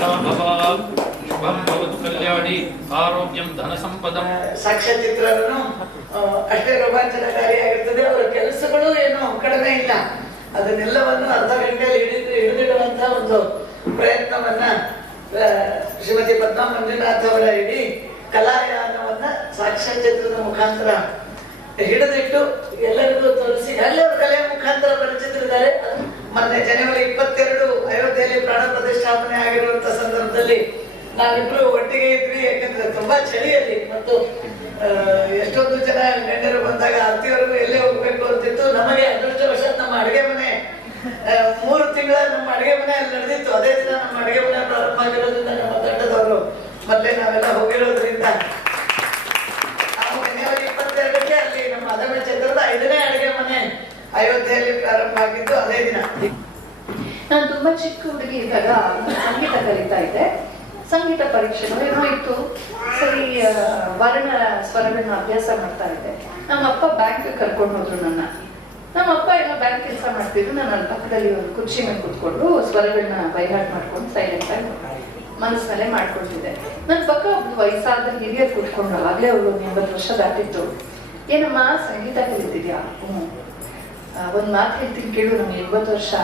ಭವ ಶುಭಂ ಭವತು ಕಲ್ಯಾಣಿ. ಆರೋಗ್ಯಂ ಧನ ಸಂಪದಂ ಸಾಕ್ಷ್ಯಚಿತ್ರನು ಅಷ್ಟೇ ರೋಮಾಂಚನಕಾರಿಯಾಗಿರ್ತದೆ ಅವರ ಕೆಲಸಗಳು ಏನು? ಕಡಿಮೆ ಇಲ್ಲ. ಅದನ್ನೆಲ್ಲವನ್ನು ಅರ್ಧ ಗಂಟೆಯಲ್ಲಿ ಹಿಡಿದು ಹಿಡಿದಿಡುವಂತಹ ಒಂದು ಪ್ರಯತ್ನವನ್ನ ಶ್ರೀಮತಿ ಪದ್ಮಾ ಮಂಜುನಾಥ್ ಅವರ ಇಡೀ ಕಲಾಯಾನವನ್ನ ಸಾಕ್ಷ್ಯಚಿತ್ರದ ಮುಖಾಂತರ ಹಿಡಿದಿಟ್ಟು ಎಲ್ಲರಿಗೂ ತೋರಿಸಿ. ಎಲ್ಲರೂ ಕಲೆಯ ಮುಖಾಂತರ ಪರಿಚಿತರಿದ್ದಾರೆ ಮೊನ್ನೆ ಜನವರಿ ಇಪ್ಪತ್ತೆರಡು ಅಯೋಧ್ಯೆಯಲ್ಲಿ ಪ್ರಾಣ ಪ್ರತಿಷ್ಠಾಪನೆ ಆಗಿರುವಂತ ಸಂದರ್ಭದಲ್ಲಿ ನಾವಿಬ್ರು ಒಟ್ಟಿಗೆ ಇದ್ವಿ, ಯಾಕಂದ್ರೆ ತುಂಬಾ ಚಳಿಯಲ್ಲಿ ಮತ್ತು ಎಷ್ಟೊಂದು ಜನ ಗಂಡರು ಬಂದಾಗ ಅತ್ತಿಯವರೆಗೂ ಎಲ್ಲೇ ಹೋಗ್ಬೇಕು ಅಂತಿತ್ತು. ನಮಗೆ ಅದೃಷ್ಟವಶಾತ್ ನಮ್ಮ ಅಡುಗೆ ಮನೆ ಮೂರು ತಿಂಗಳ ನಮ್ಮ ಅಡುಗೆ ಮನೆ ಅಲ್ಲಿ ನಡೆದಿತ್ತು. ಅದೇ ದಿನ ನಮ್ಮ ಅಡುಗೆ ಮನೆ ಪ್ರಾರಂಭ ಆಗಿರೋದ್ರಿಂದ ನಮ್ಮ ತಂಡದವರು ಮೊದಲೇ ನಾವೆಲ್ಲ ಹೋಗಿರೋದ್ರಿಂದ ಇಪ್ಪತ್ತೆರಡಕ್ಕೆ ಅಲ್ಲಿ ನಮ್ಮ ಅದಮ ಚಂದ್ರದ ಐದನೇ ಅಡುಗೆ ಮನೆ ಅಯೋಧ್ಯೆಯಲ್ಲಿ ಪ್ರಾರಂಭ ಆಗಿದ್ದು ಅದೇ ದಿನ. ನಾನು ತುಂಬಾ ಚಿಕ್ಕ ಹುಡುಗಿ ಇದ್ದಾಗ ಸಂಗೀತ ಕಲಿತಾ ಇದ್ದೆ. ಸಂಗೀತ ಪರೀಕ್ಷೆಗಳು ಏನೋ ಸರಿ ವರ್ಣ ಸ್ವರಗಳನ್ನ ಅಭ್ಯಾಸ ಮಾಡ್ತಾ ಇದ್ದೆ. ನಮ್ಮ ಅಪ್ಪ ಬ್ಯಾಂಕ್ ಕರ್ಕೊಂಡು ಹೋದ್ರು ನನ್ನ. ನಮ್ಮ ಅಪ್ಪ ಏನೋ ಬ್ಯಾಂಕ್ ಕೆಲಸ ಮಾಡ್ತಿದ್ರು. ನಾನು ಅಲ್ಲಿ ಪಕ್ಕದಲ್ಲಿ ಒಂದು ಕುರ್ಚಿ ಮೇಲೆ ಕುತ್ಕೊಂಡು ಸ್ವರಗಳನ್ನ ಬೈಹಾಟ್ ಮಾಡ್ಕೊಂಡು ಸೈಲೆಂಟ್ ಆಗಿ ಮನಸ್ಸಿನಲ್ಲೇ ಮಾಡ್ಕೊಳ್ತಿದ್ದೆ. ನನ್ನ ಪಕ್ಕ ಒಬ್ಬ ವಯಸ್ಸಾದ ಹಿರಿಯರು ಕೂತ್ಕೊಂಡ್ರು ಆಗ್ಲೇ ಅವರು ಎಂಬತ್ತು ವರ್ಷ ದಾಟಿತ್ತು ಏನಮ್ಮ, ಸಂಗೀತ ಕಲಿತಿದ್ಯಾ? ಹ್ಞೂ ಒಂದು ಮಾತು ಹೇಳ್ತೀನಿ ಕೇಳು ನಮ್ಗೆ ಎಂಬತ್ತು ವರ್ಷ.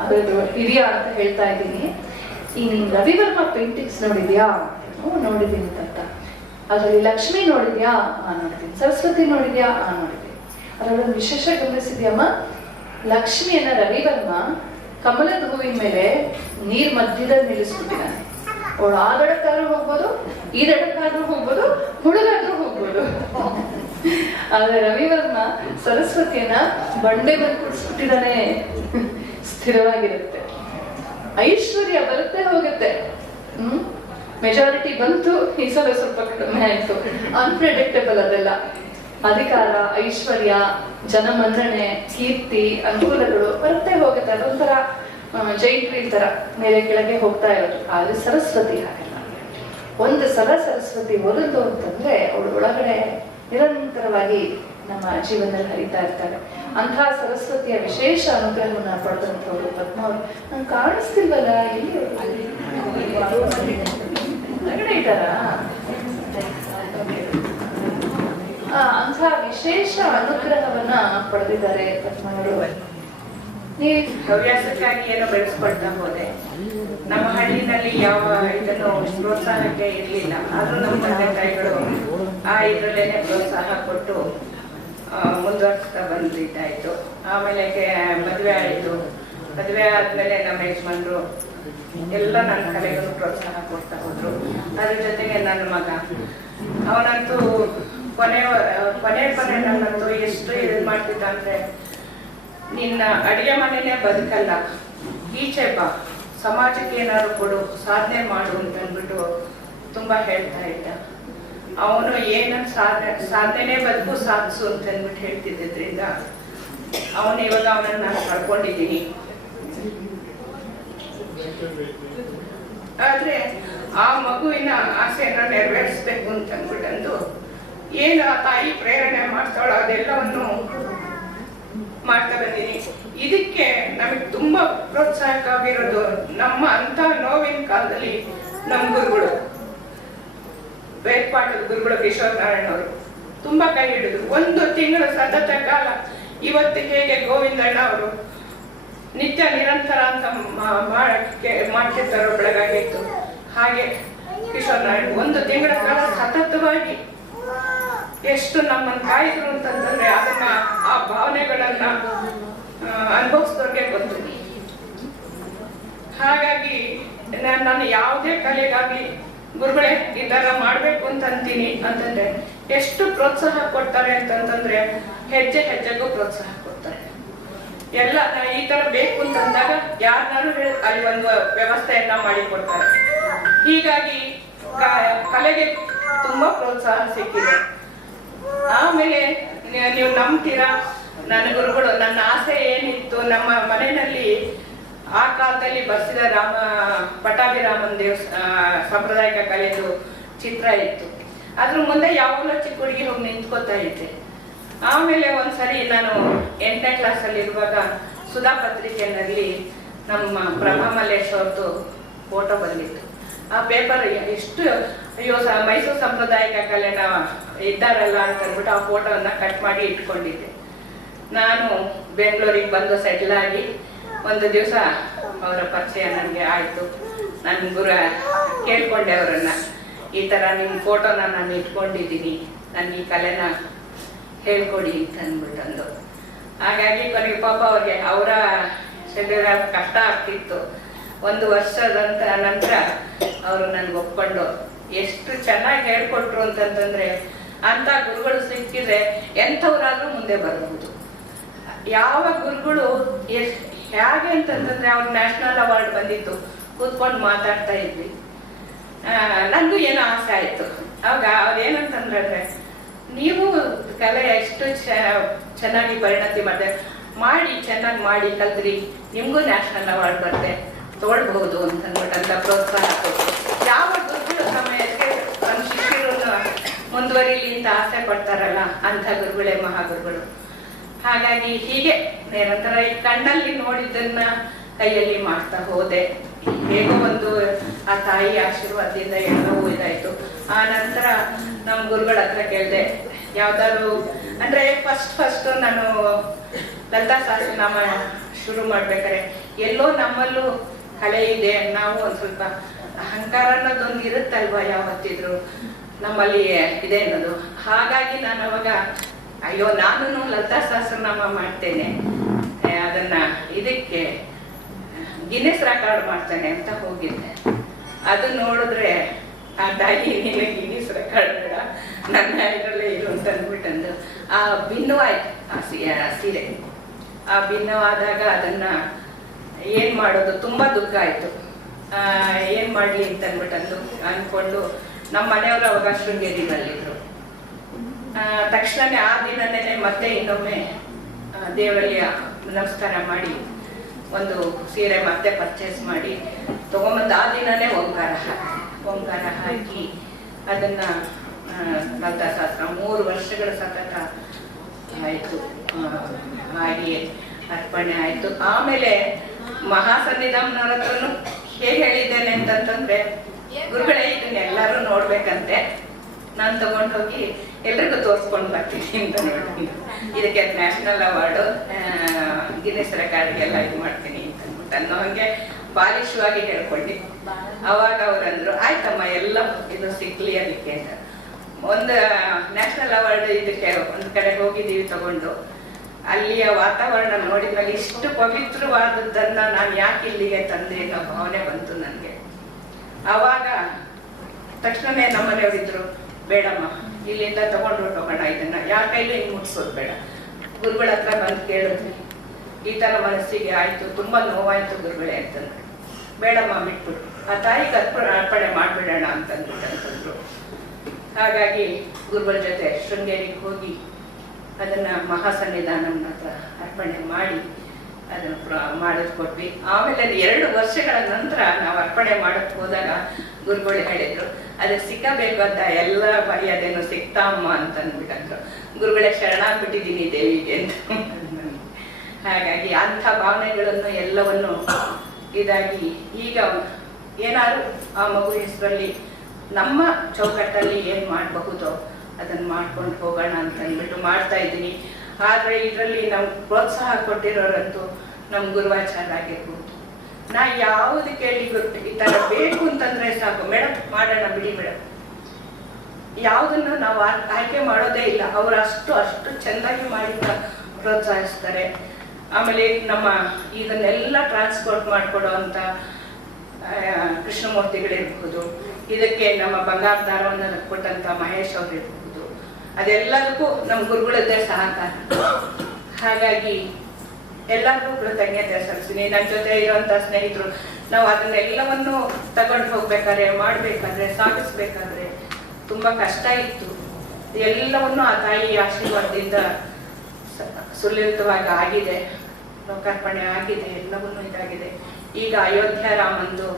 ಅದ್ರದ್ದು ಹಿರಿಯ ಅಂತ ಹೇಳ್ತಾ ಇದ್ದೀನಿ. ಈ ನೀನು ರವಿವರ್ಮ ಪೇಂಟಿಂಗ್ಸ್ ನೋಡಿದ್ಯಾ? ನೋಡಿದ್ದೀನಿ ಅಂತ ಅದ್ರಲ್ಲಿ ಲಕ್ಷ್ಮಿ ನೋಡಿದ್ಯಾ? ಆ, ನೋಡಿದ್ದೀನಿ. ಸರಸ್ವತಿ ನೋಡಿದ್ಯಾ? ಆ, ನೋಡಿದ್ದೀನಿ. ಅದ್ರಲ್ಲಿ ಒಂದು ವಿಶೇಷ ಗಮನಿಸಿದ್ಯಮ್ಮ? ಲಕ್ಷ್ಮಿಯನ್ನ ರವಿವರ್ಮ ಕಮಲದ ಹೂವಿನ ಮೇಲೆ ನೀರ್ ಮಧ್ಯದಲ್ಲಿ ನಿಲ್ಲಿಸ್ಬಿಟ್ಟಿದ್ದಾನೆ. ಅವಳು ಆ ದಡಕ್ಕಾದ್ರೂ ಹೋಗ್ಬೋದು ಈ ದಡಕ್ಕಾದ್ರೂ ಹೋಗ್ಬೋದು ಹುಡುಗಾದ್ರೂ ಹೋಗ್ಬೋದು. ಆದ್ರೆ ರವಿವರ್ಮ ಸರಸ್ವತಿಯನ್ನ ಬಂಡೆ ಬಂದು ಕುಡಿಸ್ಬಿಟ್ಟಿದ್ದಾನೆ. ಸ್ಥಿರವಾಗಿರುತ್ತೆ. ಐಶ್ವರ್ಯ ಬರುತ್ತೆ, ಹೋಗುತ್ತೆ. ಹ್ಮ್? ಮೆಜಾರಿಟಿ ಬಂತು, ಈ ಸಲ ಸ್ವಲ್ಪ ಕಡಿಮೆ ಆಯ್ತು. ಅನ್ಪ್ರೆಡಿಕ್ಟಬಲ್ ಅದೆಲ್ಲ. ಅಧಿಕಾರ, ಐಶ್ವರ್ಯ ಜನಮನ್ನಣೆ ಕೀರ್ತಿ, ಅನುಕೂಲಗಳು ಬರುತ್ತೆ, ಹೋಗುತ್ತೆ. ಅದೊಂಥರ ಜೈಂಟ್ರಿ ತರ ಮೇಲೆ ಕೆಳಗೆ ಹೋಗ್ತಾ ಇರೋದು. ಆದ್ರೆ ಸರಸ್ವತಿ ಹಾಗಲ್ಲ ಒಂದು ಸಲ ಸರಸ್ವತಿ ಒಲಿದು ಅಂತಂದ್ರೆ, ಅವಳು ಒಳಗಡೆ ನಿರಂತರವಾಗಿ ನಮ್ಮ ಜೀವನದಲ್ಲಿ ಹರಿತಾ ಇರ್ತಾರೆ ಅಂತಹ ಸರಸ್ವತಿಯ ವಿಶೇಷ ಅನುಗ್ರಹವನ್ನ ಪಡೆದಂಥವ್ರು ಪದ್ಮವ್ರು. ನಂಗೆ ಕಾಣಿಸ್ತಿಲ್ವಲ್ಲ ಇಲ್ಲಿ? ಅಂತಹ ವಿಶೇಷ ಅನುಗ್ರಹವನ್ನ ಪಡೆದಿದ್ದಾರೆ ಪದ್ಮವರು. ನೀವು ಹವ್ಯಾಸಕ್ಕಾಗಿ ಏನೋ ಬೆಳೆಸ್ಕೊಳ್ತಾ ಹೋದೆ. ನಮ್ಮ ಹಳ್ಳಿನಲ್ಲಿ ಯಾವ ಇದನ್ನು ಪ್ರೋತ್ಸಾಹಕ್ಕೆ ಇರಲಿಲ್ಲ. ಆದ್ರೂ ನಮ್ಮ ತಂದೆ ತಾಯಿಗಳು ಆ ಇದರಲ್ಲೇನೆ ಪ್ರೋತ್ಸಾಹ ಕೊಟ್ಟು ಮುಂದುವರಿಸ್ತಾ ಬಂದಿದ್ದಾಯ್ತು ಆಮೇಲೆ ಮದುವೆ ಆಯಿತು. ಮದುವೆ ಆದ್ಮೇಲೆ ನಮ್ಮ ಯಜಮಾನ್ರು ಎಲ್ಲ ನನ್ನ ಕಲೆಗಳು ಪ್ರೋತ್ಸಾಹ ಕೊಡ್ತಾ ಹೋದ್ರು. ಅದ್ರ ಜೊತೆಗೆ ನನ್ನ ಮಗ. ಅವನಂತೂ ಕೊನೆ ಕೊನೆ ಕೊನೆ ನನ್ನಂತೂ ಎಷ್ಟು ಇದು ಮಾಡ್ತಿದ್ದ ಅಂದ್ರೆ, ನಿನ್ನ ಅಡಿಗೆ ಮನೆನೇ ಬದುಕಲ್ಲ. ಈಚೆ ಬಾ. ಸಮಾಜಕ್ಕೆ ಏನಾದ್ರು ಕೊಡು, ಸಾಧನೆ ಮಾಡು ಅಂತ ಅಂದ್ಬಿಟ್ಟು ತುಂಬಾ ಹೇಳ್ತಾ ಇದ್ದ. ಅವನು ಏನ ಸಾಧನೆ ಸಾಧನೆ ಬದುಕು ಸಾಧಿಸು ಅಂತ ಅಂದ್ಬಿಟ್ಟು ಹೇಳ್ತಿದ್ದಿದ್ರಿಂದ ಅವನು ಇವಾಗ ಅವನನ್ನ ನಾನು ಕಳ್ಕೊಂಡಿದ್ದೀನಿ. ಆದ್ರೆ ಆ ಮಗುವಿನ ಆಸೆಯನ್ನ ನೆರವೇರಿಸ್ಬೇಕು ಅಂತ ಅಂದ್ಬಿಟ್ಟಂದು ಏನು ಆ ತಾಯಿ ಪ್ರೇರಣೆ ಮಾಡ್ತಾಳೋ ಅದೆಲ್ಲವನ್ನು ಮಾಡ್ತಾ ಬಂದೀನಿ ಇದಕ್ಕೆ ನಮಗೆ ತುಂಬಾ ಪ್ರೋತ್ಸಾಹಕ್ಕಾಗಿರೋದು ನಮ್ಮ ಅಂತ ನೋವಿನ ಕಾಲದಲ್ಲಿ ನಮ್ಮ ಗುರುಗಳು. ಬೇರ್ಪಾಟದ ಗುರುಗಳು ಕಿಶೋರ್ ನಾರಾಯಣ ಅವರು ತುಂಬಾ ಕೈ ಹಿಡಿದ್ರು. ಒಂದು ತಿಂಗಳು ಸತತ ಕಾಲ ಇವತ್ತು ಹೇಗೆ ಗೋವಿಂದಣ್ಣ ಅವರು ನಿತ್ಯ ನಿರಂತರ ಅಂತ ಮಾಡ್ತಿರ್ತಾರೋ ಬೆಳಗಾಗಿತ್ತು ಹಾಗೆ ಕಿಶೋರ್ ನಾರಾಯಣ ಒಂದು ತಿಂಗಳ ಕಾಲ ಸತತವಾಗಿ ಎಷ್ಟು ನಮ್ಮನ್ನ ಕಾಯಿದ್ರು ಅಂತಂದ್ರೆ ಅದನ್ನ ಆ ಭಾವನೆಗಳನ್ನ ಅನುಭವಿಸಿದವ್ರಿಗೆ ಗೊತ್ತು. ಹಾಗಾಗಿ ನಾನು ಯಾವುದೇ ಕಲೆಗಾಗಿ ಗುರುಗಳೇ ಈ ತರ ಮಾಡ್ಬೇಕು ಅಂತ ಅಂತೀನಿ ಅಂತಂದ್ರೆ, ಎಷ್ಟು ಪ್ರೋತ್ಸಾಹ ಕೊಡ್ತಾರೆ ಅಂತಂತಂದ್ರೆ, ಹೆಜ್ಜೆ ಹೆಜ್ಜೆಗೂ ಪ್ರೋತ್ಸಾಹ ಕೊಡ್ತಾರೆ. ಎಲ್ಲ ಈ ತರ ಬೇಕು ಅಂತಂದಾಗ ಯಾರನ್ನಾರು ಅಲ್ಲಿ ಒಂದು ವ್ಯವಸ್ಥೆಯನ್ನ ಮಾಡಿ ಕೊಡ್ತಾರೆ. ಹೀಗಾಗಿ ಕಲೆಗೆ ತುಂಬಾ ಪ್ರೋತ್ಸಾಹ ಸಿಕ್ಕಿದೆ. ಆಮೇಲೆ, ನೀವು ನಂಬ್ತೀರಾ? ನನ್ನ ಗುರುಗಳು, ನನ್ನ ಆಸೆ ಏನಿತ್ತು? ನಮ್ಮ ಮನೆಯಲ್ಲಿ ಆ ಕಾಲದಲ್ಲಿ ಬರ್ಸಿದ ರಾಮ ಪಟಾಭಿರಾಮನ್ ದೇವಸ್ ಆ, ಸಾಂಪ್ರದಾಯಿಕ ಕಲೆದು ಚಿತ್ರ ಇತ್ತು. ಅದ್ರ ಮುಂದೆ ಯಾವಾಗಲೂ ಚಿಕ್ಕ ಹುಡುಗಿ ಹೋಗಿ ನಿಂತ್ಕೋತಾ ಇದ್ದೆ. ಆಮೇಲೆ ಒಂದ್ಸರಿ ನಾನು ಎಂಟನೇ ಕ್ಲಾಸಲ್ಲಿ ಇರುವಾಗ ಸುಧಾ ಪತ್ರಿಕೆಯಲ್ಲಿ ನಮ್ಮ ಪ್ರಭಾ ಮಲ್ಲೇಶ್ ಅವ್ರದ್ದು ಫೋಟೋ ಬಂದಿತ್ತು. ಆ ಪೇಪರ್ ಎಷ್ಟು ಅಯ್ಯೋ ಮೈಸೂರು ಸಾಂಪ್ರದಾಯಿಕ ಕಲೆನ ಇದ್ದಾರಲ್ಲ ಅಂತ ಅಂದ್ಬಿಟ್ಟು ಆ ಫೋಟೋವನ್ನ ಕಟ್ ಮಾಡಿ ಇಟ್ಕೊಂಡಿದ್ದೆ. ನಾನು ಬೆಂಗಳೂರಿಗೆ ಬಂದು ಸೆಟ್ಲ್ ಆಗಿ ಒಂದು ದಿವಸ ಅವರ ಪರಿಚಯ ನನಗೆ ಆಯಿತು. ನನ್ನ ಗುರು ಕೇಳ್ಕೊಂಡೆ ಅವರನ್ನ. ಈ ಥರ ನಿಮ್ಮ ಫೋಟೋನ ನಾನು ಇಟ್ಕೊಂಡಿದ್ದೀನಿ. ನನ್ನ ಈ ಕಲೆನ ಹೇಳ್ಕೊಡಿ ಅಂತ ಅಂದ್ಬಿಟ್ಟಂದು. ಹಾಗಾಗಿ ಕೊನೆಗೆ ಪಾಪ ಅವ್ರಿಗೆ ಅವರ ಶರೀರ ಕಷ್ಟ ಆಗ್ತಿತ್ತು. ಒಂದು ವರ್ಷದಂತ ನಂತರ ಅವರು ನನಗೆ ಒಪ್ಕೊಂಡು ಎಷ್ಟು ಚೆನ್ನಾಗಿ ಹೇಳ್ಕೊಟ್ರು ಅಂತಂತಂದ್ರೆ ಅಂತ ಗುರುಗಳು ಸಿಕ್ಕಿದ್ರೆ ಎಂಥವ್ರಾದ್ರೂ ಮುಂದೆ ಬರಬಹುದು ಯಾವ ಗುರುಗಳು ಎಷ್ಟ್ ಹೇಗೆ ಅಂತಂತಂದ್ರೆ ಅವ್ರ ನ್ಯಾಷನಲ್ ಅವಾರ್ಡ್ ಬಂದಿತ್ತು. ಕೂತ್ಕೊಂಡು ಮಾತಾಡ್ತಾ ಇದ್ವಿ. ನನಗೂ ಏನೋ ಆಸೆ ಆಯ್ತು. ಅವಾಗ ಅವ್ರು ಏನಂತಂದ್ರೆ, ನೀವು ಕಲೆ ಎಷ್ಟು ಚೆನ್ನಾಗಿ ಪರಿಣತಿ ಮಾಡಿದೆ, ಮಾಡಿ, ಚೆನ್ನಾಗಿ ಮಾಡಿ ಕಲ್ತ್ರಿ, ನಿಮಗೂ ನ್ಯಾಷನಲ್ ಅವಾರ್ಡ್ ಬರುತ್ತೆ ಅಂತಂದ್ಬಿಟ್ಟು ಅಂತ ಪ್ರೋತ್ಸಾಹ ಯಾವ ಗುರುಗಳು ಸಮಯಕ್ಕೆ ನಮ್ಮ ಶಿಷ್ಯರು ಮುಂದುವರಿಲಿ ಅಂತ ಆಸೆ ಪಡ್ತಾರಲ್ಲ ಅಂತ ಗುರುಗಳೇ ಮಹಾಗುರುಗಳು. ಹಾಗಾಗಿ ಹೀಗೆ ನಿರಂತರ ಈ ಕಣ್ಣಲ್ಲಿ ನೋಡಿದ್ದನ್ನ ಕೈಯಲ್ಲಿ ಮಾಡ್ತಾ ಹೋದೆ. ಹೇಗೋ ಒಂದು ಆ ತಾಯಿ ಆಶೀರ್ವಾದದಿಂದ ಎಲ್ಲವೂ ಇದಾಯ್ತು. ಆ ನಂತರ ನಮ್ಮ ಗುರುಗಳ ಹತ್ರ ಕೇಳಿದೆ, ಯಾವ್ದಾದ್ರು ಅಂದ್ರೆ ಫಸ್ಟ್ ಫಸ್ಟ್ ನಾನು ಲಲಿತಾ ಸಹಸ್ರನಾಮ ಶುರು ಮಾಡ್ಬೇಕಾರೆ ಎಲ್ಲೋ ನಮ್ಮಲ್ಲೂ ಕಳೆ ಇದೆ, ನಾವು ಒಂದ್ ಸ್ವಲ್ಪ ಅಹಂಕಾರ ಅನ್ನೋದೊಂದು ಇರುತ್ತಲ್ವಾ ಯಾವತ್ತಿದ್ರು? ನಮ್ಮಲ್ಲಿ ಇದೆ ಅನ್ನೋದು. ಹಾಗಾಗಿ ನಾನು ಅವಾಗ ಅಯ್ಯೋ ನಾನು ಲತಾ ಸಹಸ್ರನಾಮ ಮಾಡ್ತೇನೆ. ಅದನ್ನ ಇದಕ್ಕೆ ಗಿನ್ನೆಸ್ ರೆಕಾರ್ಡ್ ಮಾಡ್ತೇನೆ ಅಂತ ಹೋಗಿದ್ದೆ. ಅದು ನೋಡಿದ್ರೆ ಆ ತಾಯಿ ನೀನು ಗಿನ್ನೆಸ್ ರೆಕಾರ್ಡ್ ಬೇಡ ನನ್ನ ಇದರಲ್ಲೇ ಇರು ಅಂತ ಅಂದ್ಬಿಟ್ಟಂದು. ಆ ಭಿನ್ನವಾಯ್ತು ಆ ಸೀ ಸೀರೆ. ಆ ಭಿನ್ನವಾದಾಗ ಅದನ್ನ ಏನ್ ಮಾಡೋದು? ತುಂಬಾ ದುಃಖ ಆಯ್ತು. ಆ, ಏನ್ ಮಾಡ್ಲಿ ಅಂತ ಅಂದ್ಬಿಟ್ಟಂದು ಅನ್ಕೊಂಡು ನಮ್ಮ ಮನೆಯವರು ಅವಾಗ ಶೃಂಗೇರಿನಲ್ಲಿದ್ರು. ತಕ್ಷಣನೇ ಆ ದಿನನೇ ಮತ್ತೆ ಇನ್ನೊಮ್ಮೆ ದೇವರಿಗೆ ನಮಸ್ಕಾರ ಮಾಡಿ, ಒಂದು ಸೀರೆ ಮತ್ತೆ ಪರ್ಚೇಸ್ ಮಾಡಿ, ತಗೊಂಬಂದು ಆ ದಿನನೇ ಓಂಕಾರ ಓಂಕಾರ ಹಾಕಿ ಅದನ್ನ ಶಾಸ್ತ್ರ ಮೂರು ವರ್ಷಗಳ ಸತತ ಆಯ್ತು. ಹಾಗೆ ಅರ್ಪಣೆ ಆಯ್ತು. ಆಮೇಲೆ ಮಹಾಸನ್ನಿಧಾಮನವ್ರ ಹತ್ರನು ಹೇಗೆ ಹೇಳಿದ್ದೇನೆ ಅಂತಂತಂದ್ರೆ, ಗುರುಗಳೇ ಇದನ್ನ ಎಲ್ಲರೂ ನೋಡ್ಬೇಕಂತೆ. ನಾನು ತಗೊಂಡು ಹೋಗಿ ಎಲ್ರಿಗೂ ತೋರಿಸ್ಕೊಂಡು ಬರ್ತೀನಿ ಅಂತ ಇದಕ್ಕೆ ನ್ಯಾಷನಲ್ ಅವಾರ್ಡು ಗಿನ್ನೆಸ್ ರೆಕಾರ್ಡ್ಗೆಲ್ಲ ಇದು ಮಾಡ್ತೀನಿ ಅಂತ ಅಂದ್ಬಿಟ್ಟು ಅನ್ನೋ ಹಂಗೆ ಬಾಲಿಶವಾಗಿ ಹೇಳ್ಕೊಂಡೆ. ಅವಾಗ ಅವರಂದ್ರು, ಆಯ್ತಮ್ಮ, ಎಲ್ಲ ಇದು ಸಿಕ್ಲಿ ಅದಕ್ಕೆ ಅಂತ. ಒಂದು ನ್ಯಾಷನಲ್ ಅವಾರ್ಡ್ ಇದಕ್ಕೆ ಒಂದು ಕಡೆ ಹೋಗಿದ್ದೀವಿ ತಗೊಂಡು. ಅಲ್ಲಿಯ ವಾತಾವರಣ ನೋಡಿದ್ಮೇಲೆ ಇಷ್ಟು ಪವಿತ್ರವಾದದ್ದನ್ನ ನಾನು ಯಾಕೆ ಇಲ್ಲಿಗೆ ತಂದೆ ಅನ್ನೋ ಭಾವನೆ ಬಂತು ನನಗೆ. ಅವಾಗ ತಕ್ಷಣನೇ ನಮ್ಮನೆಯವರಿದ್ರು, ಬೇಡಮ್ಮ ಇಲ್ಲಿಂದ ತಗೊಂಡು ಹೊರಟೋಗೋಣ ಇದನ್ನ ಯಾರ ಕೈಲೂ ಹಿಂಗ್ ಮುಟ್ಸೋದು ಬೇಡ. ಗುರುಗಳ ಹತ್ರ ಬಂದು ಕೇಳಿದ್ವಿ. ಈ ತರ ಮನಸ್ಸಿಗೆ ಆಯಿತು, ತುಂಬಾ ನೋವಾಯಿತು ಗುರುಗಳೇ ಅಂತಂದ್ರೆ. ಬೇಡಮ್ಮ, ಬಿಟ್ಬಿಡು. ಆ ತಾಯಿಗೆ ಅರ್ಪಣೆ ಅರ್ಪಣೆ ಮಾಡ್ಬಿಡೋಣ ಅಂತಂದ್ಬಿಟ್ಟು ಅಂತಂದ್ರು. ಹಾಗಾಗಿ ಗುರುಗಳ ಜೊತೆ ಶೃಂಗೇರಿಗೆ ಹೋಗಿ ಅದನ್ನ ಮಹಾಸನ್ನಿಧಾನ ಹತ್ರ ಅರ್ಪಣೆ ಮಾಡಿ ಅದನ್ನ ಪ್ರ- ಮಾಡೋದ್ ಕೊಟ್ವಿ ಆಮೇಲೆ ಅದು ಎರಡು ವರ್ಷಗಳ ನಂತರ ನಾವು ಅರ್ಪಣೆ ಮಾಡಕ್ ಹೋದಾಗ ಗುರುಗಳು ಹೇಳಿದ್ರು ಅದಕ್ಕೆ ಸಿಕ್ಕಬೇಕಾದ ಎಲ್ಲ ಬಾಯಿ ಅದೇನು ಅಂತ ಅಂದ್ಬಿಟ್ಟಂದ್ರು. ಗುರುಗಳೇ, ಶರಣಾಗ್ಬಿಟ್ಟಿದ್ದೀನಿ ದೇವಿಗೆ ಅಂತ ಹಾಗಾಗಿ ಅಂಥ ಭಾವನೆಗಳನ್ನು ಎಲ್ಲವನ್ನು ಇದಾಗಿ ಈಗ ಏನಾದ್ರು ಆ ಮಗು ಹೆಸರಲ್ಲಿ ನಮ್ಮ ಚೌಕಟ್ಟಲ್ಲಿ ಏನ್ ಮಾಡಬಹುದೋ ಅದನ್ನ ಮಾಡ್ಕೊಂಡು ಹೋಗೋಣ ಅಂತ ಅಂದ್ಬಿಟ್ಟು ಮಾಡ್ತಾ ಇದ್ದೀನಿ. ಆದ್ರೆ ಇದರಲ್ಲಿ ನಮ್ಗೆ ಪ್ರೋತ್ಸಾಹ ಕೊಟ್ಟಿರೋರಂತೂ ನಮ್ ಗುರುವಾಚಾರ ಆಗಿರ್ಬೋದು ನಾ ಯಾವ್ದು ಕೇಳಿ ಗುರು ಈ ತರ ಬೇಕು ಅಂತಂದ್ರೆ ಸಾಕು. ಮೇಡಮ್ ಮಾಡೋಣ ಬಿಡಿ ಮೇಡಮ್ ಯಾವುದನ್ನು ನಾವು ಆಯ್ಕೆ ಮಾಡೋದೇ ಇಲ್ಲ. ಅವ್ರು ಅಷ್ಟು ಅಷ್ಟು ಚೆನ್ನಾಗಿ ಮಾಡಿ ಪ್ರ- ಪ್ರೋತ್ಸಾಹಿಸ್ತಾರೆ. ಆಮೇಲೆ ನಮ್ಮ ಇದನ್ನೆಲ್ಲ ಟ್ರಾನ್ಸ್ಪೋರ್ಟ್ ಮಾಡಿಕೊಡೋ ಅಂತ ಕೃಷ್ಣಮೂರ್ತಿಗಳಿರ್ಬಹುದು ಇದಕ್ಕೆ ನಮ್ಮ ಬಂಗಾರ ದಾರವನ್ನು ಕೊಟ್ಟಂತ ಮಹೇಶ್ ಅವರು ಇರ್ಬಹುದು ಅದೆಲ್ಲದಕ್ಕೂ ನಮ್ಮ ಗುರುಗಳದ್ದೇ ಸಹಕಾರ. ಹಾಗಾಗಿ ಎಲ್ಲರಿಗೂ ಕೃತಜ್ಞತೆ ಸಲ್ಲಿಸ್ತೀನಿ. ನನ್ನ ಜೊತೆ ಇರುವಂತ ಸ್ನೇಹಿತರು, ನಾವು ಅದನ್ನೆಲ್ಲವನ್ನು ತಗೊಂಡು ಹೋಗ್ಬೇಕಾದ್ರೆ, ಮಾಡ್ಬೇಕಾದ್ರೆ ಸಾಧಿಸ್ಬೇಕಾದ್ರೆ ತುಂಬಾ ಕಷ್ಟ ಇತ್ತು. ಎಲ್ಲವನ್ನು ಆ ತಾಯಿ ಆಶೀರ್ವಾದದಿಂದ ಸುಲಲಿತವಾಗಿ ಆಗಿದೆ. ಲೋಕಾರ್ಪಣೆ ಆಗಿದೆ, ಎಲ್ಲವನ್ನೂ ಇದಾಗಿದೆ. ಈಗ ಅಯೋಧ್ಯ ರಾಮಂದು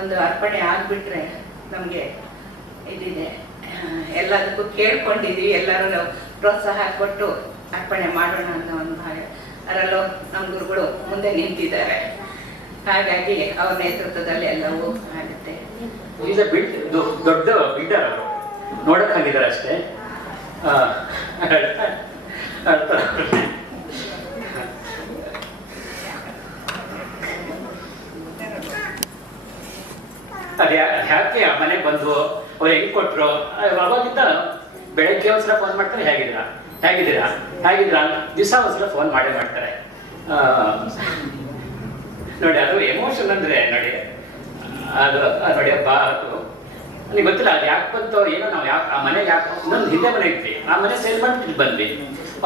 ಒಂದು ಅರ್ಪಣೆ ಆಗ್ಬಿಟ್ರೆ ನಮ್ಗೆ ಇದಿದೆ. ಎಲ್ಲದಕ್ಕೂ ಕೇಳ್ಕೊಂಡಿದೀವಿ. ಎಲ್ಲರೂ ಪ್ರೋತ್ಸಾಹ ಕೊಟ್ಟು ಅರ್ಪಣೆ ಮಾಡೋಣ ಅನ್ನೋ ಒಂದು ಭಾಗ. ಅದರಲ್ಲೂ ನಮ್ಮ ಗುರುಗಳು ಮುಂದೆ ನಿಂತಿದ್ದಾರೆ. ಹಾಗಾಗಿ ಅವ್ರ ನೇತೃತ್ವದಲ್ಲಿ ಎಲ್ಲವೂ ಆಗುತ್ತೆ. ದೊಡ್ಡ ಅವರು ನೋಡಕ್ ಹಾಗಿದ್ದಾರೆ ಅಷ್ಟೇ. ಅದೇ ಯಾಕೆ ಮನೆಗೆ ಬಂದು ಅವ್ರು ಹೆಂಗ್ ಕೊಟ್ರು? ಅವಾಗಿಂದ ಬೆಳಗ್ಗೆ ಒಂದ್ಸಲ ಫೋನ್ ಮಾಡ್ತಾರೆ, ಹೇಗಿದ್ದೀರಾ? ಹೇಗಿದ್ದೀರಾ? ಹೇಗಿದ್ದೀರಾ? ದಿವಸ ಒಂದ್ಸಲ ಫೋನ್ ಮಾಡೇ ಮಾಡ್ತಾರೆ. ನೋಡಿ, ಅದು ಎಮೋಷನ್ ಅಂದ್ರೆ ನೋಡಿ, ಅದು ನೋಡಿ ಹಬ್ಬ ಅದು ನನಗೆ ಗೊತ್ತಿಲ್ಲ, ಅದು ಯಾಕೆ ಬಂತು, ಏನೋ ನಾವು ಯಾಕೆ, ಆ ಮನೆಗೆ ಯಾಕೆ, ಇನ್ನೊಂದು ಹಿಂದೆ ಮನೆ ಇದ್ವಿ. ಆ ಮನೆ ಸೇಲ್ ಮಾಡಿ ಬಂದ್ವಿ.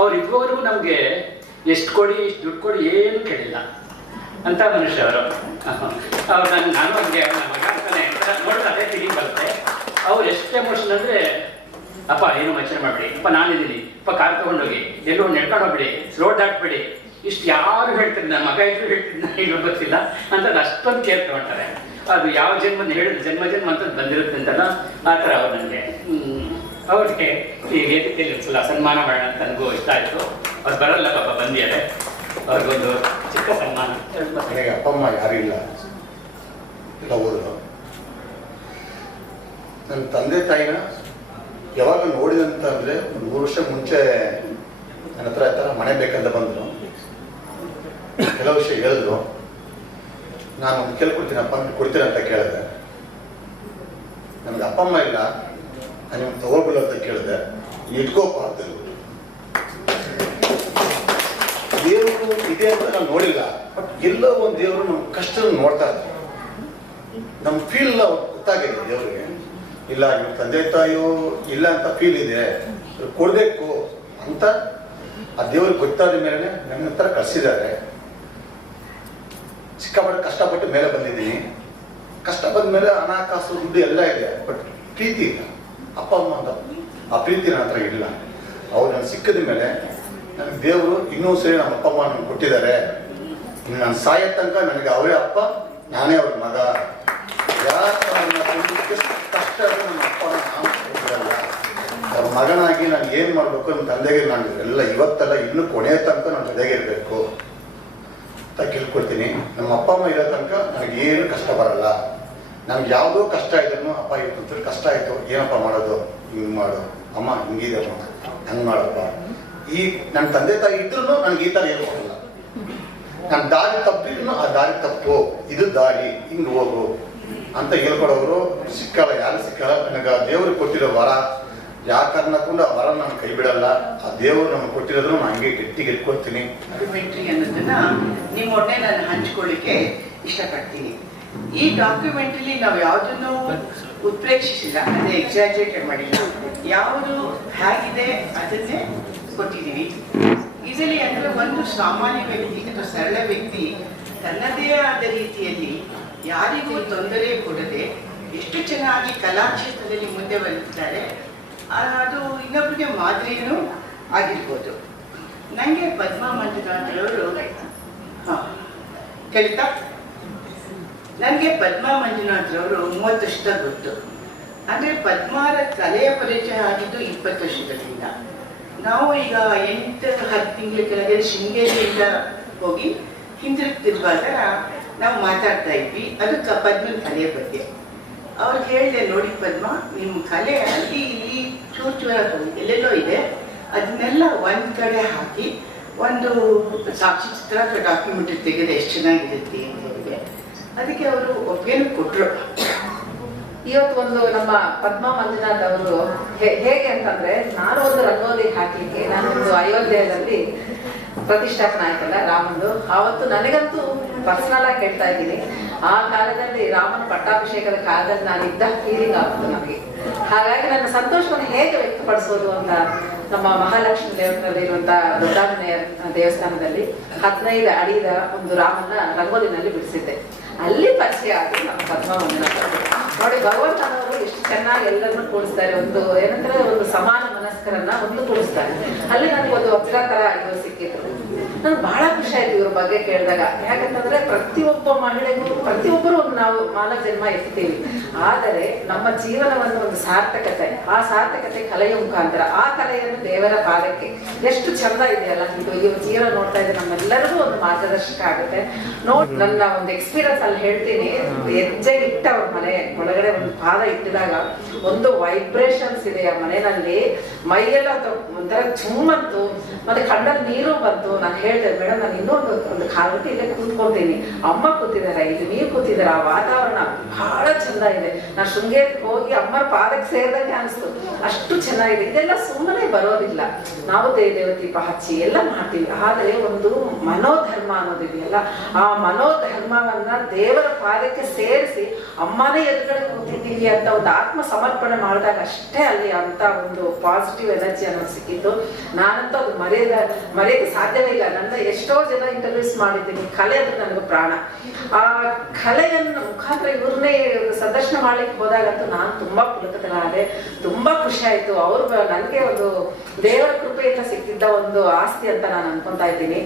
ಅವ್ರು ಇದುವರೆಗೂ ನಮಗೆ ಎಷ್ಟು ಕೊಡಿ ಎಷ್ಟು ದುಡ್ಡು ಕೊಡಿ ಏನು ಕೇಳಿಲ್ಲ ಅಂತ ಮನುಷ್ಯ ಅವರು. ಅವ್ರು ನಾನು ನಾನು ಅಂತಾನೆ ನೋಡಿದ್ರೆ ಅದೇ ತಿಳಿ ಬರುತ್ತೆ. ಅವ್ರು ಎಷ್ಟು ಎಮೋಷನ್ ಅಂದ್ರೆ ಅಪ್ಪ, ಏನು ಯೋಚನೆ ಮಾಡಬೇಡಿ. ಅಪ್ಪ ನಾನಿದ್ದೀನಿ ಅಪ್ಪ, ಕಾರ್ ತಗೊಂಡೋಗಿ. ಎಲ್ಲೋ ನಡ್ಕೊಂಡು ಹೋಗ್ಬಿಡಿ. ರೋಡ್ ದಾಟ್ಬೇಡಿ. ಇಷ್ಟು ಯಾರು ಹೇಳ್ತಾರೆ ನನ್ನ ಮಗ ಇದ್ರು ಹೇಳ್ತಿದ್ದ ಇಲ್ಲ ಗೊತ್ತಿಲ್ಲ. ಅಂತ ಅಷ್ಟೊಂದು ಕೇರ್ ತಗೊಂತಾರೆ. ಅದು ಯಾವ ಜನ್ಮ ಹೇಳಿದ ಜನ್ಮ ಜನ್ಮ ಅಂತ ಬಂದಿರುತ್ತೆ ಅಂತಲ್ಲ, ಆ ಥರ ಅವ್ರು ನನಗೆ ಅವ್ರಿಗೆ ಈ ವೇದಿಕೆಯಲ್ಲಿ ಒಂದ್ಸಲ ಸನ್ಮಾನ ಮಾಡೋಣ ಅಂತ ನನಗೂ ಇಷ್ಟ ಆಯಿತು. ಅವ್ರು ಬರಲ್ಲ ಪಾಪ, ಬಂದಿದ್ದಾರೆ. ಅವ್ರಿಗೊಂದು ಚಿಕ್ಕ ಸನ್ಮಾನ. ಅಪ್ಪ, ಅಮ್ಮ ಯಾರಿಲ್ಲ ನನ್ನ ತಂದೆ ತಾಯಿನ ಯಾವಾಗ ನೋಡಿದಂತ ಅಂದರೆ ಒಂದು ಮೂರು ವರ್ಷ ಮುಂಚೆ ನನ್ನ ಹತ್ರ ಆ ಥರ ಮನೆ ಬೇಕಂತ ಬಂದರು. ಕೆಲವು ವಿಷಯ ಹೇಳಿದ್ರು. ನಾನು ಒಂದು ಕೇಳ್ಕೊಡ್ತೀನಪ್ಪ ಅಂತ ಕೊಡ್ತೀನಿ ಅಂತ ಕೇಳಿದೆ. ನಮ್ಗೆ ಅಪ್ಪ ಅಮ್ಮ ಇಲ್ಲ. ನಾನು ನಿಮ್ಗೆ ತಗೋಬಿಲ್ಲ ಅಂತ ಕೇಳಿದೆ. ಇಟ್ಕೋಪ ಅಂತ. ದೇವರು ಇದೆ ಅಂತ ನಾನು ನೋಡಿಲ್ಲ. ಬಟ್ ಎಲ್ಲೋ ಒಂದು ದೇವರು ನಮ್ಮ ಕಷ್ಟ ನೋಡ್ತಾ ಇದ್ದಾರೆ ನಮ್ಮ ಫೀಲ್ ಗೊತ್ತಾಗಿದೆ ದೇವರಿಗೆ. ಇಲ್ಲ, ನಿಮ್ಮ ತಂದೆ ತಾಯಿಯೋ ಇಲ್ಲ ಅಂತ ಫೀಲ್ ಇದೆ. ಕೊಡಬೇಕು ಅಂತ ಆ ದೇವ್ರಿಗೆ ಗೊತ್ತಾದ ಮೇಲೆ ನನ್ನ ಹತ್ರ ಕಳ್ಸಿದ್ದಾರೆ ಸಿಕ್ಕಾಪಟ್ಟೆ ಕಷ್ಟಪಟ್ಟು ಮೇಲೆ ಬಂದಿದ್ದೀನಿ. ಕಷ್ಟ ಬಂದ ಮೇಲೆ ಅನಾಕಾಸು ಕಾಸು ದುಡ್ಡು ಎಲ್ಲ ಇದೆ ಬಟ್ ಪ್ರೀತಿ ಇಲ್ಲ. ಅಪ್ಪ, ಅಮ್ಮ ಅಂತ ಆ ಪ್ರೀತಿ ನನ್ನ ಹತ್ರ ಇಲ್ಲ. ಅವ್ರು ನಾನು ಸಿಕ್ಕಿದ ಮೇಲೆ ನನಗೆ ದೇವರು ಇನ್ನೂ ಸರಿ ನಮ್ಮ ಅಪ್ಪ, ಅಮ್ಮ ನನಗೆ ಕೊಟ್ಟಿದ್ದಾರೆ. ನಾನು ಸಾಯೋ ತನಕ ನನಗೆ ಅವರೇ ಅಪ್ಪ, ನಾನೇ ಅವ್ರ ಮಗ. ಯಾಕೆ ನನ್ನ ತಂದೆಗೆ ಕಷ್ಟ ಆದ್ರೂ ನಮ್ಮ ಅಪ್ಪ ನಾನು ಹೋಗಿರಲ್ಲ ಅವ್ರ ಮಗನಾಗಿ ನಾನು ಏನು ಮಾಡಬೇಕು ನನ್ನ ತಂದೆಗೆ ನಾನು ಎಲ್ಲ ಇವತ್ತೆಲ್ಲ, ಇನ್ನೂ ಕೊನೆಯ ತನಕ ನನ್ನ ತಂದೆಗೆ ಇರಬೇಕು. ಅಂತ ಕೇಳ್ಕೊಳ್ತೀನಿ. ನಮ್ಮ ಅಪ್ಪ ಅಮ್ಮ ಇರೋ ತನಕ ನನಗೆ ಏನು ಕಷ್ಟ ಬರಲ್ಲ. ನಮ್ಗೆ ಯಾವುದೋ ಕಷ್ಟ ಇದ್ರು ಅಪ್ಪ ಇವತ್ತು ಕಷ್ಟ ಆಯಿತು, ಏನಪ್ಪ ಮಾಡೋದು? ಹಿಂಗೆ ಮಾಡು. ಅಮ್ಮ, ಹಿಂಗಿದೆ ಅಮ್ಮ. ಹಂಗೆ ಮಾಡಪ್ಪ. ಈ ನನ್ನ ತಂದೆ ತಾಯಿ ಇದ್ರೂ ನನಗೆ ಈ ಥರ ಹೇಳ್ಕೊಡಲ್ಲ ನನ್ನ ದಾರಿ ತಪ್ಪಿದ್ರು ಆ ದಾರಿ ತಪ್ಪು. ಇದು ದಾರಿ, ಹಿಂಗೆ ಹೋಗು. ಅಂತ ಹೇಳ್ಕೊಡೋರು ಸಿಕ್ಕಲ್ಲ, ಯಾರು ಸಿಕ್ಕಲ್ಲ. ನನಗೆ ದೇವ್ರಿಗೆ ದೇವರು ಕೊಟ್ಟಿರೋ ವರ ಯಾವ ಆ ವರ ನಾನು ಕೈ ಬಿಡಲ್ಲ, ಆ ದೇವರು ನಮ್ಗೆ ಕೊಟ್ಟಿರೋದನ್ನು ನಾನು ಹಂಗೆ ಗಟ್ಟಿಗೆ ಇಟ್ಕೊಳ್ತೀನಿ ಡಾಕ್ಯುಮೆಂಟ್ರಿ ಅನ್ನೋದನ್ನ ನಿಮ್ಮೊಡನೆ ನಾನು ಹಂಚ್ಕೊಳ್ಳಿಕ್ಕೆ ಇಷ್ಟಪಡ್ತೀನಿ. ಈ ಡಾಕ್ಯುಮೆಂಟ್ರಿ ನಾವು ಯಾವುದನ್ನು ಉತ್ಪ್ರೇಕ್ಷಿಸಿಲ್ಲ, ಅದೇ ಎಕ್ಸಾಜರೇಟೆಡ್ ಮಾಡಿಲ್ಲ. ಯಾವುದು ಹೇಗಿದೆ ಅದನ್ನೇ ಕೊಟ್ಟಿದ್ದೀವಿ ಇದರಲ್ಲಿ ಅಂದ್ರೆ ಒಂದು ಸಾಮಾನ್ಯ ವ್ಯಕ್ತಿ ಅಥವಾ ಸರಳ ವ್ಯಕ್ತಿ ತನ್ನದೇ ಆದ ರೀತಿಯಲ್ಲಿ ಯಾರಿಗೂ ತೊಂದರೆ ಕೊಡದೆ ಎಷ್ಟು ಚೆನ್ನಾಗಿ ಕಲಾಕ್ಷೇತ್ರದಲ್ಲಿ ಮುಂದೆ ಬಂದಿದ್ದಾರೆ ಅದು ಇನ್ನೊಬ್ಬರಿಗೆ ಮಾದರಿನೂ ಆಗಿರ್ಬೋದು. ನನಗೆ ಪದ್ಮಾ ಮಂಜುನಾಥರವರು ಹಾಂ ಕೇಳ್ತಾ ನನಗೆ ಪದ್ಮಾ ಮಂಜುನಾಥರವರು ಮೂವತ್ತು ವರ್ಷದ ಗೊತ್ತು ಅಂದರೆ ಪದ್ಮಾರ ಕಲೆಯ ಪರಿಚಯ ಆಗಿದ್ದು ಇಪ್ಪತ್ತು ವರ್ಷಗಳಿಂದ. ನಾವು ಈಗ ಎಂಟು, ಹತ್ತು ತಿಂಗಳ ಕೆಳಗೆ ಶೃಂಗೇರಿಯಿಂದ ಹೋಗಿ ಹಿಂದಿರುಗ್ತಿರುವಾಗ ನಾವು ಮಾತಾಡ್ತಾ ಇದ್ವಿ. ಅದು ಪದ್ಮನ ಕಲೆಯ ಬಗ್ಗೆ. ಅವ್ರಿಗೆ ಹೇಳಿದೆ, ನೋಡಿ ಪದ್ಮ ನಿಮ್ಮ ಕಲೆ ಅಲ್ಲಿ ಚೂರು ಚೂರ ಎಲ್ಲೆಲ್ಲೋ ಇದೆ. ಅದನ್ನೆಲ್ಲ ಒಂದು ಕಡೆ ಹಾಕಿ ಒಂದು ಸಾಕ್ಷಿ ಚಿತ್ರ ಅಥವಾ ಡಾಕ್ಯುಮೆಂಟ್ರಿ ತೆಗೆದು ಎಷ್ಟು ಚೆನ್ನಾಗಿರುತ್ತೆ ಅಂತ ಹೇಳಿದೆ ಅದಕ್ಕೆ ಅವರು ಒಪ್ಪಿಗೆನೂ ಕೊಟ್ಟರು ಇವತ್ತು ಒಂದು ನಮ್ಮ ಪದ್ಮ ಮಂಜುನಾಥ್ ಅವರು ಹೇಗೆ ಅಂತಂದ್ರೆ, ನಾನು ಒಂದು ರಂಗೋಲಿ ನಾನು ನಾನೊಂದು ಅಯೋಧ್ಯೆಯಲ್ಲಿ ಪ್ರತಿಷ್ಠಾಪನೆ ಆಯ್ತಲ್ಲ ರಾಮಂದು. ಆವತ್ತು ನನಗಂತೂ ಪರ್ಸನಲ್ ಆಗಿ ಹೇಳ್ತಾ ಇದ್ದೀನಿ. ಆ ಕಾಲದಲ್ಲಿ ರಾಮನ ಪಟ್ಟಾಭಿಷೇಕದ ಕಾಲದಲ್ಲಿ ನಾನು ಇದ್ದ ಫೀಲಿಂಗ್ ಆಗ್ತದೆ ನನಗೆ ಹಾಗಾಗಿ ನನ್ನ ಸಂತೋಷವನ್ನು ಹೇಗೆ ವ್ಯಕ್ತಪಡಿಸೋದು ಅಂತ ನಮ್ಮ ಮಹಾಲಕ್ಷ್ಮಿ ದೇವಸ್ಥಾನದಲ್ಲಿ ಇರುವಂತಹ ದೊಡ್ಡಾಂಜನೇಯ ದೇವಸ್ಥಾನದಲ್ಲಿ ಹದಿನೈದು ಅಡಿದ ಒಂದು ರಾಮನ ರಂಗೋಲಿನಲ್ಲಿ ಬಿಡಿಸಿದ್ದೆ. ಅಲ್ಲಿ ಪರಿಚಯ ಆಗಿ ನಮ್ಮ ಪದ್ಮ ಮಂಜುನಾಥ್ ಅವರು. ನೋಡಿ ಭಗವಂತನವರು ಎಷ್ಟು ಚೆನ್ನಾಗಿ ಎಲ್ಲರನ್ನು ಕೂಡಿಸ್ತಾರೆ. ಒಂದು ಏನಂದ್ರೆ ಒಂದು ಸಮಾನ ಮನಸ್ಕರನ್ನ ಒಂದು ಕೂಡಿಸ್ತಾರೆ. ಅಲ್ಲಿ ನನಗೆ ಒಂದು ವಜ್ರ ತರ ಇವರು ಸಿಕ್ಕಿದ್ರು. ನನ್ಗೆ ಬಹಳ ಖುಷಿ ಆಯ್ತು ಇವ್ರ ಬಗ್ಗೆ ಕೇಳಿದಾಗ. ಯಾಕಂತಂದ್ರೆ ಪ್ರತಿಯೊಬ್ಬ ಮಹಿಳೆಗೂ, ಪ್ರತಿಯೊಬ್ಬರು ಒಂದು ನಾವು ಮಾನವ ಜನ್ಮ ಎತ್ತೀವಿ ಆದರೆ ನಮ್ಮ ಜೀವನವನ್ನು ಒಂದು ಸಾರ್ಥಕತೆ, ಆ ಸಾರ್ಥಕತೆ ಕಲೆಯ ಮುಖಾಂತರ, ಆ ಕಲೆಯನ್ನು ದೇವರ ಪಾದಕ್ಕೆ ಎಷ್ಟು ಚಂದ ಇದೆಯಲ್ಲ? ಇದು ಇವ್ರ ಜೀವನ ನೋಡ್ತಾ ಇದ್ರೆ ನಮ್ಮೆಲ್ಲರಿಗೂ ಒಂದು ಮಾರ್ಗದರ್ಶಕ ಆಗುತ್ತೆ. ನೋಡ್, ನನ್ನ ಒಂದು ಎಕ್ಸ್ಪೀರಿಯನ್ಸ್ ಅಲ್ಲಿ ಹೇಳ್ತೀನಿ. ಹೆಜ್ಜೆ ಇಟ್ಟ ಅವ್ರ ಮನೆ, ಒಳಗಡೆ ಒಂದು ಪಾದ ಇಟ್ಟಿದಾಗ ಒಂದು ವೈಬ್ರೇಷನ್ಸ್ ಇದೆ ಆ ಮನೆಯಲ್ಲಿ. ಮೈಯೆಲ್ಲ ಒಂಥರ ಚುಮ್ಮಂತು. ಮತ್ತೆ ಕಣ್ಣಲ್ಲಿ ನೀರು ಬಂತು, ನಾನು ಹೇಳಿದೆ ಮೇಡಮ್ ನಾನು ಇನ್ನೊಂದು, ಒಂದು ಕಾಲಕ್ಕೆ ಇಲ್ಲೇ ಕೂತ್ಕೊತೀನಿ. ಅಮ್ಮ ಕೂತಿದ್ದಾರೆ, ಇಲ್ಲಿ ನೀವು ಕೂತಿದ್ದಾರೆ, ಆ ವಾತಾವರಣ ಬಹಳ ಚಂದ ಇದೆ ನಾನು ಶೃಂಗೇರಿಗೆ ಹೋಗಿ ಅಮ್ಮರ ಪಾದಕ್ಕೆ ಸೇರಿದಂಗೆ ಅನಿಸ್ತು. ಅಷ್ಟು ಚೆನ್ನಾಗಿದೆ. ಇದೆಲ್ಲ ಸುಮ್ಮನೆ ಬರೋದಿಲ್ಲ. ನಾವು ದೇವ ದೀಪ ಹಚ್ಚಿ ಎಲ್ಲ ಮಾಡ್ತೀವಿ. ಆದರೆ ಒಂದು ಮನೋಧರ್ಮ ಅನ್ನೋದಿದೆಯಲ್ಲ ಆ ಮನೋಧರ್ಮವನ್ನ ದೇವರ ಪಾದಕ್ಕೆ ಸೇರಿಸಿ ಅಮ್ಮನೇ ಎದುರುಗಡೆ ಕೂತಿದ್ದೀವಿ ಅಂತ ಒಂದು ಆತ್ಮ ಸಮರ್ಪಣೆ ಮಾಡಿದಾಗ ಅಷ್ಟೇ ಅಲ್ಲಿ ಅಂತ ಒಂದು ಪಾಸಿಟಿವ್ ಎನರ್ಜಿ ಅನ್ನೋದು ಸಿಕ್ಕಿತ್ತು ನಾನಂತೂ ಅದು ಮರೆಯದ ಮರೆಯಕ್ಕೆ ಸಾಧ್ಯವೇ ಇಲ್ಲ. ನನ್ನ ಎಷ್ಟೋ ಜನ ಇಂಟರ್ವ್ಯೂಸ್ ಮಾಡಿದ್ದೀನಿ. ಕಲೆ ಅಂದ್ರೆ ನನಗೆ ಪ್ರಾಣ. ಆ ಕಲೆಯನ್ನು ಮುಖಾಂತರ ಇವ್ರನ್ನೇ ಸಂದರ್ಶನ ಮಾಡ್ಲಿಕ್ಕೆ ಹೋದಾಗಂತೂ ನಾನು ತುಂಬಾ ಪುಲಕತನಾದೆ ತುಂಬಾ ಖುಷಿ ಆಯ್ತು. ಅವ್ರು ನನಗೆ ಒಂದು ದೇವರ ಕೃಪೆಯಿಂದ ಸಿಕ್ಕಿದ್ದ ಒಂದು ಆಸ್ತಿ ಅಂತ ನಾನು ಅನ್ಕೊಂತಾ ಇದ್ದೀನಿ.